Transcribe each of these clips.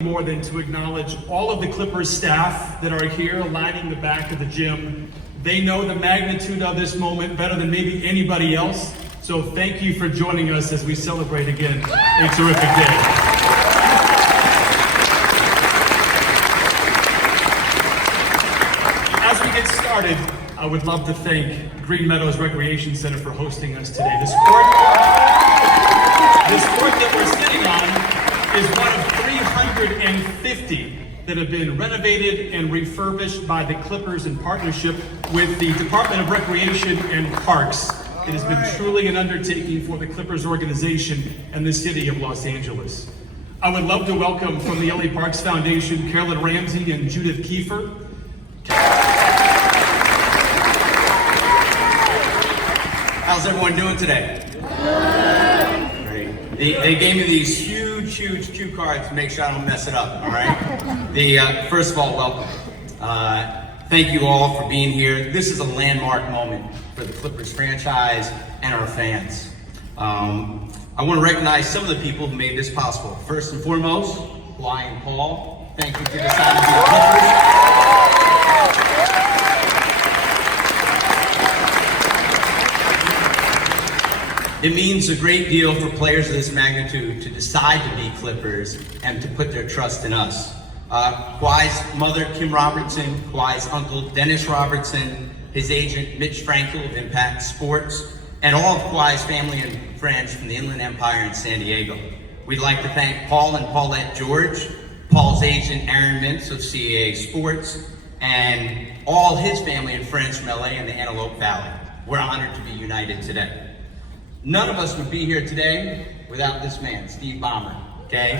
More than to acknowledge all of the Clippers staff that are here lining the back of the gym. They know the magnitude of this moment better than maybe anybody else. So thank you for joining us as we celebrate again a terrific day. As we get started, I would love to thank Green Meadows Recreation Center for hosting us today. This court that we're sitting on is one of 350 that have been renovated and refurbished by the Clippers in partnership with the Department of Recreation and Parks. It has been truly an undertaking for the Clippers organization and the city of Los Angeles. I would love to welcome from the LA Parks Foundation, Carolyn Ramsey and Judith Kiefer. How's everyone doing today? Great. They gave me these huge cue cards to make sure I don't mess it up, all right? First of all, welcome. Thank you all for being here. This is a landmark moment for the Clippers franchise and our fans. I want to recognize some of the people who made this possible. First and foremost, Kawhi and Paul. Thank you for deciding to be the Clippers. It means a great deal for players of this magnitude to decide to be Clippers and to put their trust in us. Kawhi's mother, Kim Robertson, Kawhi's uncle, Dennis Robertson, his agent, Mitch Frankel of Impact Sports, and all of Kawhi's family and friends from the Inland Empire in San Diego. We'd like to thank Paul and Paulette George, Paul's agent, Aaron Mintz of CAA Sports, and all his family and friends from LA and the Antelope Valley. We're honored to be united today. None of us would be here today without this man, Steve Ballmer, okay?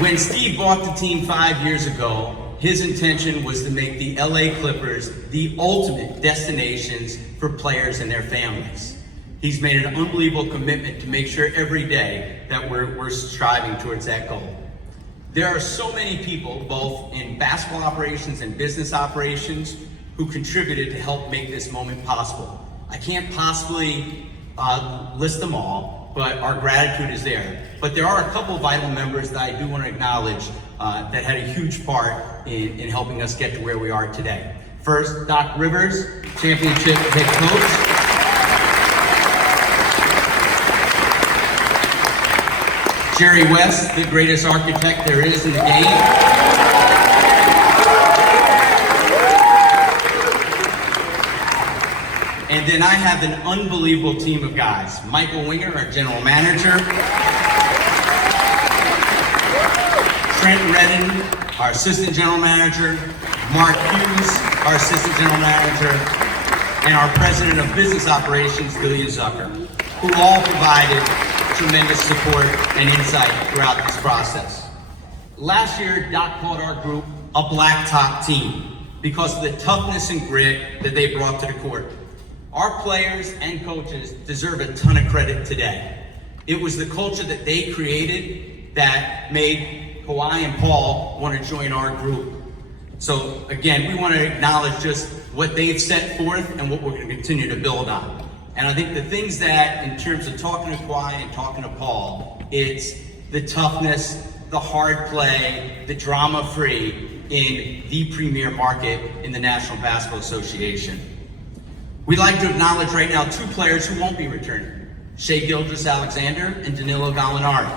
When Steve bought the team 5 years ago, his intention was to make the LA Clippers the ultimate destinations for players and their families. He's made an unbelievable commitment to make sure every day that we're striving towards that goal. There are so many people, both in basketball operations and business operations, who contributed to help make this moment possible. I can't possibly list them all, but our gratitude is there. But there are a couple vital members that I do want to acknowledge that had a huge part in helping us get to where we are today. First, Doc Rivers, championship head coach. Jerry West, the greatest architect there is in the game. And then I have an unbelievable team of guys. Michael Winger, our general manager. Trent Redden, our assistant general manager. Mark Hughes, our assistant general manager. And our president of business operations, Ilya Zucker, who all provided tremendous support and insight throughout this process. Last year, Doc called our group a blacktop team because of the toughness and grit that they brought to the court. Our players and coaches deserve a ton of credit today. It was the culture that they created that made Kawhi and Paul want to join our group. So again, we want to acknowledge just what they've set forth and what we're going to continue to build on. And I think the things that, in terms of talking to Kawhi and talking to Paul, it's the toughness, the hard play, the drama-free in the premier market in the National Basketball Association. We'd like to acknowledge right now two players who won't be returning, Shai Gilgeous-Alexander and Danilo Gallinari.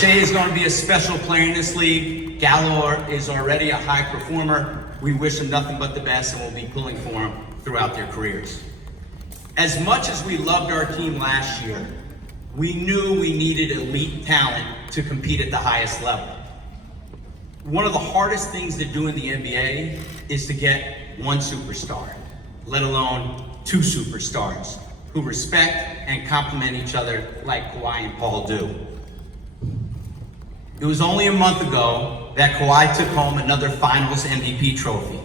Shai is going to be a special player in this league. Gallo is already a high performer. We wish him nothing but the best, and we'll be pulling for him throughout their careers. As much as we loved our team last year, we knew we needed elite talent to compete at the highest level. One of the hardest things to do in the NBA is to get one superstar, let alone two superstars who respect and complement each other like Kawhi and Paul do. It was only a month ago that Kawhi took home another Finals MVP trophy.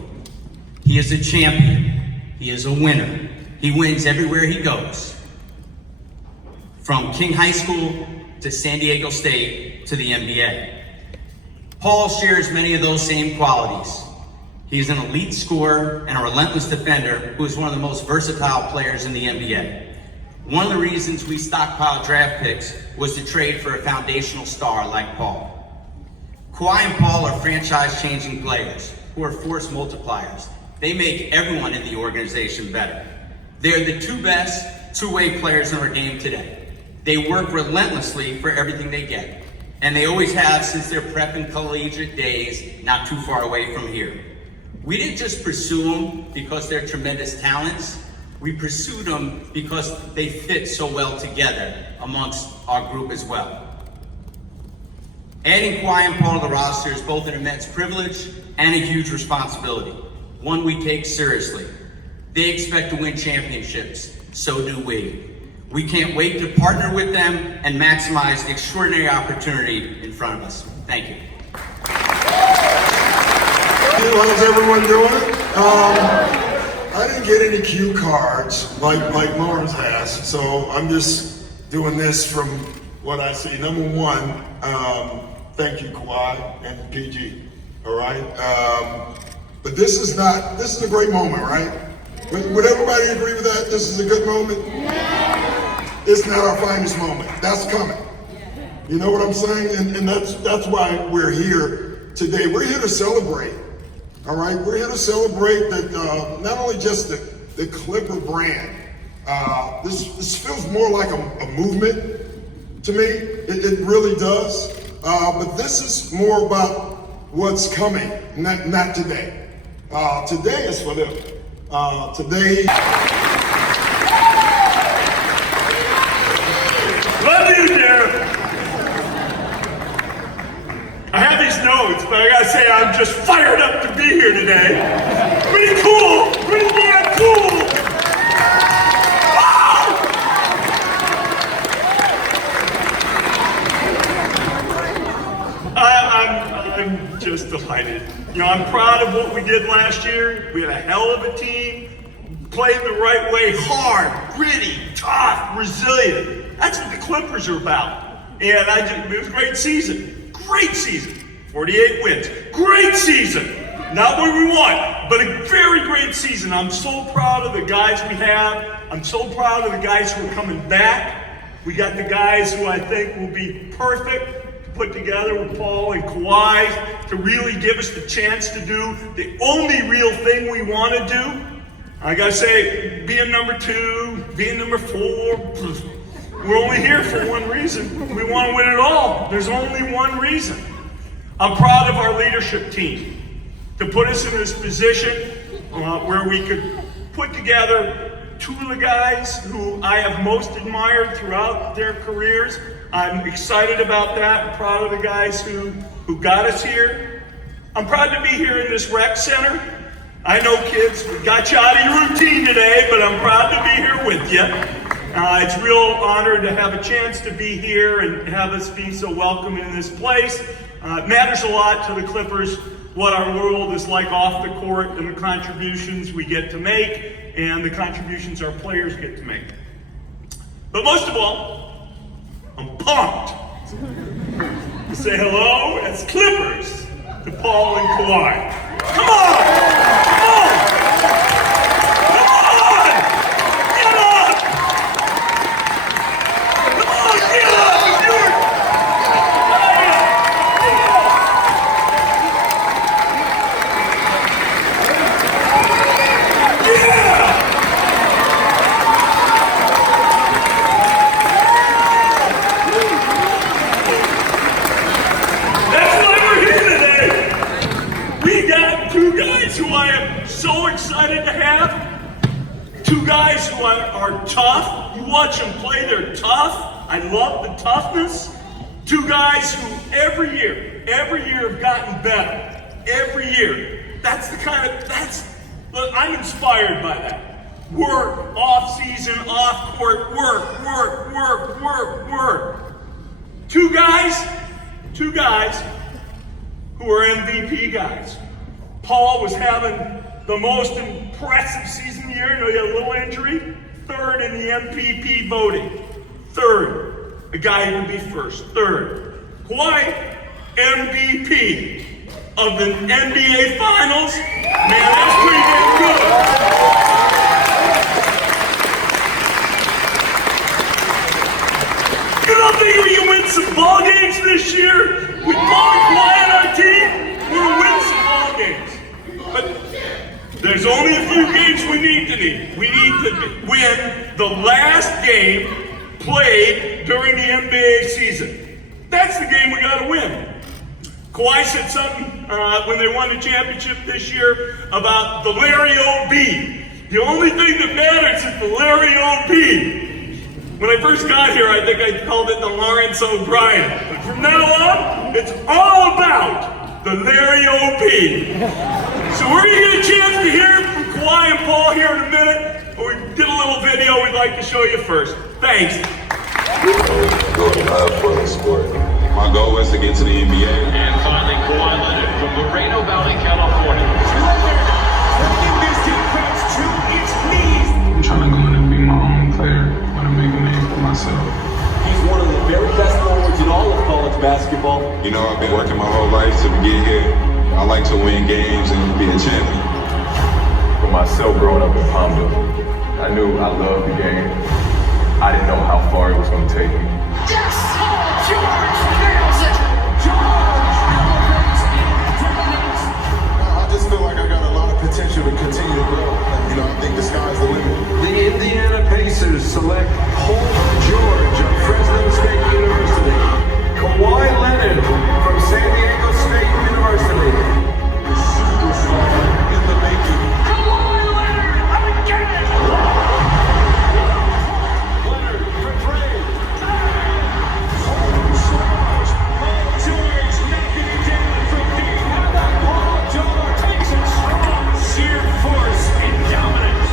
He is a champion. He is a winner. He wins everywhere he goes. From King High School to San Diego State to the NBA. Paul shares many of those same qualities. He's an elite scorer and a relentless defender who is one of the most versatile players in the NBA. One of the reasons we stockpiled draft picks was to trade for a foundational star like Paul. Kawhi and Paul are franchise-changing players who are force multipliers. They make everyone in the organization better. They're the two best two-way players in our game today. They work relentlessly for everything they get, and they always have since their prep and collegiate days not too far away from here. We didn't just pursue them because they're tremendous talents. We pursued them because they fit so well together amongst our group as well. Adding Kawhi and Paul to the roster is both an immense privilege and a huge responsibility, one we take seriously. They expect to win championships, so do we. We can't wait to partner with them and maximize the extraordinary opportunity in front of us. Thank you. How's everyone doing? I didn't get any cue cards like Lawrence has, so I'm just doing this from what I see. Number one, thank you, Kawhi and PG. All right, but this is a great moment, right? Would everybody agree with that? This is a good moment. It's not our finest moment. That's coming. You know what I'm saying? And that's why we're here today. We're here to celebrate. All right, we're here to celebrate that not only just the Clipper brand. This feels more like a movement to me. It really does. But this is more about what's coming, not today. Today is for them. Today. Love you, dear. I have these notes, but I gotta say I'm just fired up to be here today. Pretty cool, pretty damn cool. I'm just delighted. You know, I'm proud of what we did last year. We had a hell of a team, played the right way, hard, gritty, tough, resilient. That's what the Clippers are about. And it was a great season. Great season. 48 wins. Great season. Not what we want, but a very great season. I'm so proud of the guys we have. I'm so proud of the guys who are coming back. We got the guys who I think will be perfect to put together with Paul and Kawhi to really give us the chance to do the only real thing we want to do. I gotta say, being number 2, being number 4, we're only here for one reason. We want to win it all. There's only one reason. I'm proud of our leadership team to put us in this position where we could put together 2 of the guys who I have most admired throughout their careers. I'm excited about that. I'm proud of the guys who got us here. I'm proud to be here in this rec center. I know, kids, we got you out of your routine today, but I'm proud to be here with you. It's a real honor to have a chance to be here and have us be so welcome in this place. It matters a lot to the Clippers what our world is like off the court and the contributions we get to make and the contributions our players get to make. But most of all, I'm pumped to say hello as Clippers to Paul and Kawhi. Come on! Come on! Come on! Get up! Come on, get up! Who I am so excited to have. 2 guys who are tough. You watch them play, they're tough. I love the toughness. 2 guys who every year have gotten better. Every year. That's the kind of, I'm inspired by that. Work, off season, off court, work. 2 guys who are MVP guys. Paul was having the most impressive season of the year. I know he had a little injury. 3rd in the MVP voting. 3rd. A guy who would be 1st. 3rd. Kawhi, MVP. of the NBA Finals. Man, that's pretty damn good. You don't think we can win some ball games this year? With Paul and Kawhi on our team, we'll win some ball games. But there's only a few games we need. We need to win the last game played during the NBA season. That's the game we gotta win. Kawhi said something when they won the championship this year about the Larry O.B. The only thing that matters is the Larry O.B. When I first got here, I think I called it the Lawrence O'Brien. But from now on, it's all about the Larry O.B. So we're gonna get a chance to hear from Kawhi and Paul here in a minute. But we did a little video we'd like to show you first. Thanks. For the sport. My goal is to get to the NBA. And finally, Kawhi Leonard from Moreno Valley, California. I'm trying to go in and be my own player. I want to make a name for myself. He's one of the very best forwards in all of college basketball. You know, I've been working my whole life to get here. I like to win games and be a champion. For myself, growing up in Palmdale, I knew I loved the game. I didn't know how far it was going to take me. Yes! George nails it! George elevates and I just feel like I got a lot of potential to continue to grow. You know, I think the sky's the limit. The Indiana Pacers select Paul George of Fresno State University. Kawhi Leonard from San Diego State University. The superstar in the making. Kawhi Leonard again! Leonard for three. Paul George knocking it down from deep. How about Paul George takes it strong, sheer force and dominance.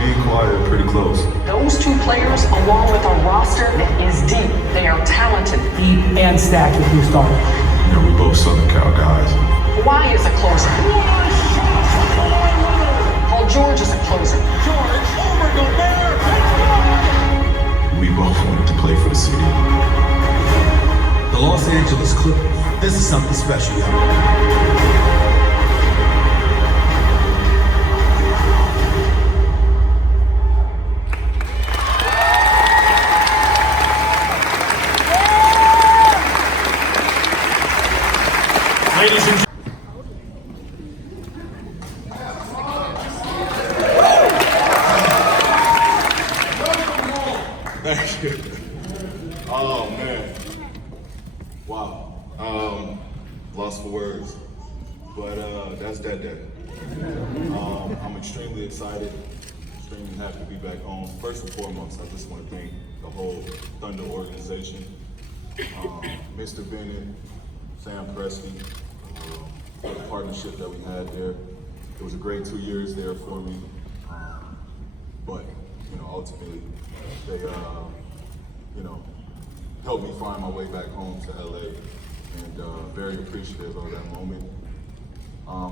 Me and Kawhi are pretty close. Those two players, along with a roster that is deep, they are talented. Deep and stacked with new starters. You know, we both Southern Cal guys. Kawhi is a closer. One shot for Kawhi Leonard. Paul George is a closer. George over Gobert. We both wanted to play for the city. The Los Angeles Clippers. This is something special, y'all. Ladies and Thank you. Oh man. Wow. Lost for words. But that's that day. I'm extremely excited, extremely happy to be back home. First and foremost, I just want to thank the whole Thunder organization. Mr. Bennett, Sam Presti, for the partnership that we had there. It was a great 2 years there for me. But, you know, ultimately, they, helped me find my way back home to LA, and very appreciative of that moment.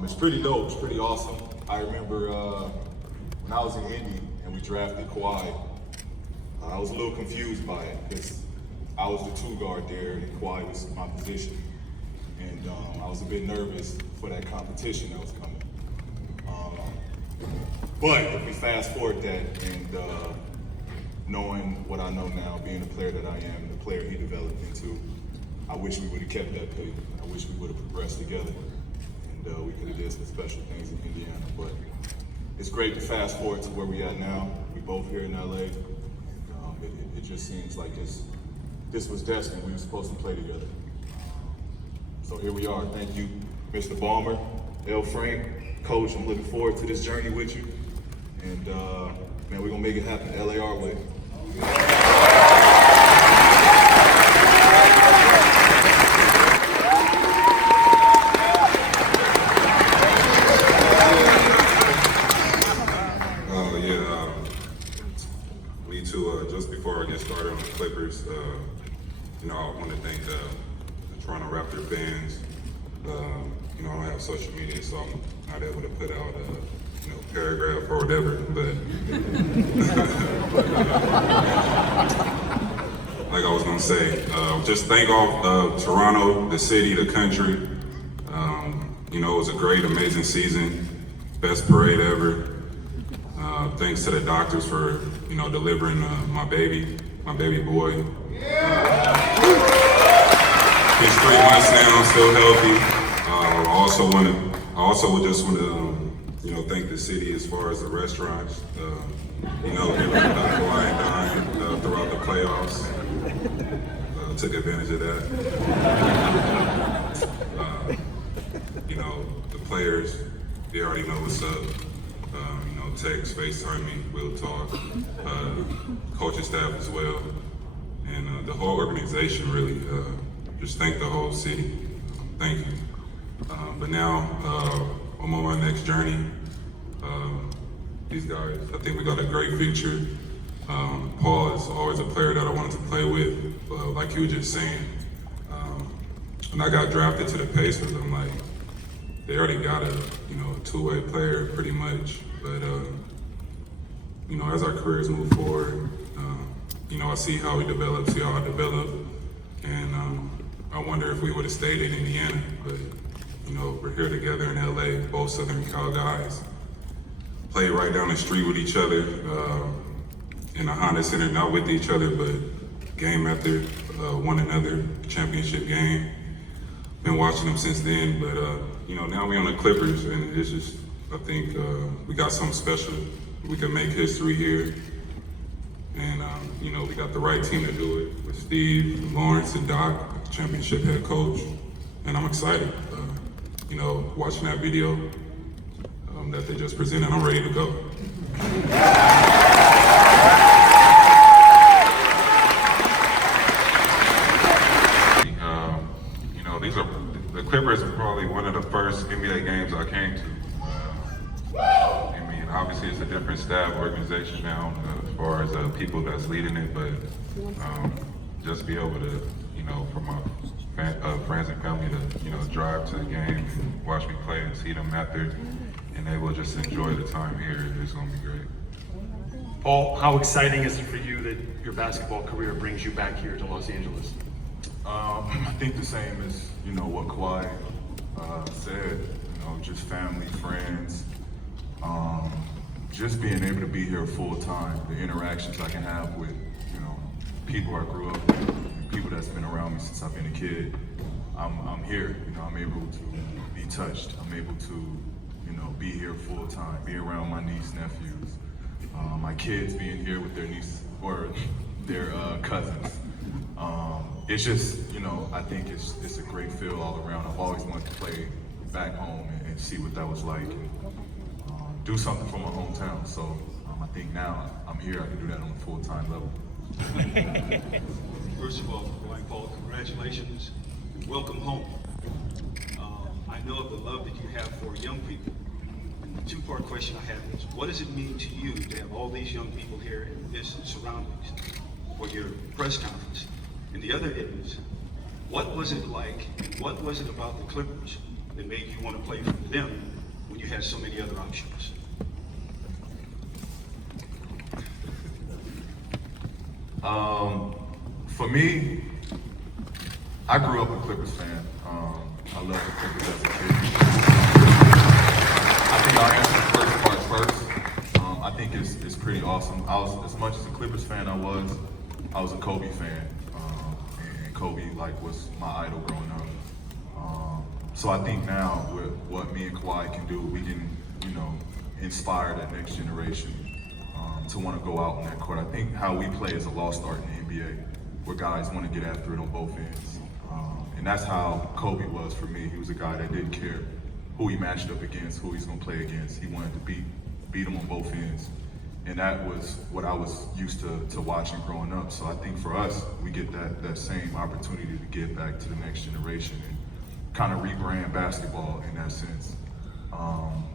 It's pretty dope, it's pretty awesome. I remember when I was in Indy and we drafted Kawhi, I was a little confused by it because I was the two guard there and Kawhi was my position. And I was a bit nervous for that competition that was coming. But if we fast forward that and knowing what I know now, being the player that I am, and the player he developed into, I wish we would have kept that pace. I wish we would have progressed together, and we could have did some special things in Indiana. But it's great to fast forward to where we are now. We both here in LA. It just seems like this was destined. We were supposed to play together. So here we are. Thank you, Mr. Balmer, L. Frank, Coach. I'm looking forward to this journey with you. And man, we're gonna make it happen. LA our way. Me too. Just before I get started on the Clippers, I want to thank the Toronto Raptor fans. I don't have social media, so I'm not able to put out a paragraph or whatever. But like I was gonna say, just thank all Toronto, the city, the country. You know, it was a great, amazing season, best parade ever. Thanks to the doctors for, you know, delivering my baby boy. He's 3 months now, still healthy. I also would just want to, you know, thank the city as far as the restaurants. You know, giving Kawhi and Dine throughout the playoffs. Took advantage of that. You know, the players, they already know what's up. You know, text, FaceTime me, we'll talk. Coaching staff as well. And the whole organization really, just thank the whole city. Thank you. But now, I'm on my next journey. These guys, I think we got a great future. Paul is always a player that I wanted to play with, like you were just saying. When I got drafted to the Pacers, I'm like, they already got a, you know, a two-way player pretty much. But, you know, as our careers move forward, you know, I see how we develop, see how I develop. And I wonder if we would have stayed in Indiana, but, you know, we're here together in LA, both Southern Cal guys. Play right down the street with each other in the Honda Center, not with each other, but game after one another, championship game. Been watching them since then, but you know, now we're on the Clippers, and it's just, I think we got something special. We can make history here, and you know, we got the right team to do it with Steve, Lawrence, and Doc, championship head coach, and I'm excited. You know, watching that video that they just presented, I'm ready to go. You know, the Clippers are probably one of the first NBA games I came to. I mean, obviously it's a different staff organization now as far as people that's leading it, but just be able to, you know, for my friends and family to, you know, drive to the game and watch me play and see them after, and they will just enjoy the time here. It's going to be great. Paul, how exciting is it for you that your basketball career brings you back here to Los Angeles? I think the same as, you know, what Kawhi said, you know, just family, friends, just being able to be here full time, the interactions I can have with, you know, people I grew up with, people that's been around me since I've been a kid. I'm here, you know, I'm able to be touched. I'm able to, you know, be here full time, be around my niece, nephews, my kids being here with their niece or their cousins. It's just, you know, I think it's a great feel all around. I've always wanted to play back home and see what that was like, and do something for my hometown. So I think now I'm here, I can do that on a full-time level. First of all, Paul, congratulations. Welcome home. I know of the love that you have for young people. The two-part question I have is, what does it mean to you to have all these young people here in this surroundings for your press conference? And the other is, what was it like, and what was it about the Clippers that made you want to play for them when you had so many other options? For me, I grew up a Clippers fan. I love the Clippers as a kid. I think I'll answer the first part first. I think it's pretty awesome. As much as a Clippers fan I was a Kobe fan. And Kobe was my idol growing up. So I think now with what me and Kawhi can do, we can, you know, inspire that next generation to want to go out on that court. I think how we play is a lost art in the NBA, where guys want to get after it on both ends. And that's how Kobe was for me. He was a guy that didn't care who he matched up against, who he's going to play against. He wanted to beat him on both ends. And that was what I was used to watching growing up. So I think for us, we get that same opportunity to give back to the next generation and kind of rebrand basketball in that sense.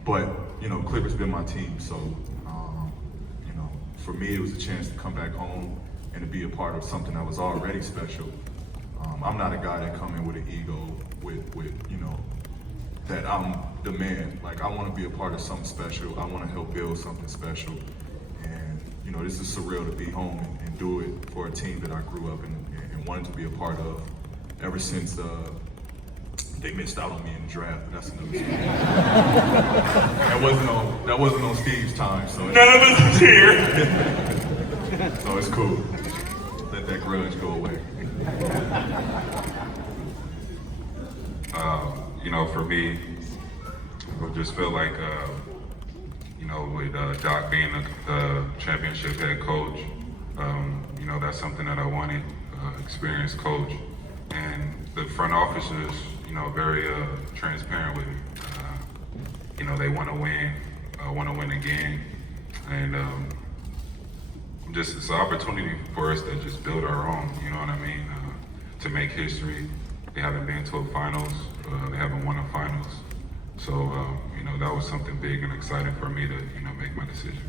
But, you know, Clippers been my team. So, you know, for me, it was a chance to come back home and to be a part of something that was already special. I'm not a guy that come in with an ego with you know, that I'm the man. Like, I want to be a part of something special. I want to help build something special. And, you know, this is surreal to be home and do it for a team that I grew up and wanted to be a part of ever since they missed out on me in the draft. But that's another story. that wasn't on Steve's time, so None of us is here. so it's cool. Let that grudge go away. You know, for me, I just feel like, you know, with Doc being the championship head coach, you know, that's something that I wanted, experienced coach. And the front office is, you know, very transparent with me. You know, they want to win again. And just it's an opportunity for us to just build our own, you know what I mean? To make history. They haven't been to a finals, they haven't won a finals. So, you know, that was something big and exciting for me to, you know, make my decision.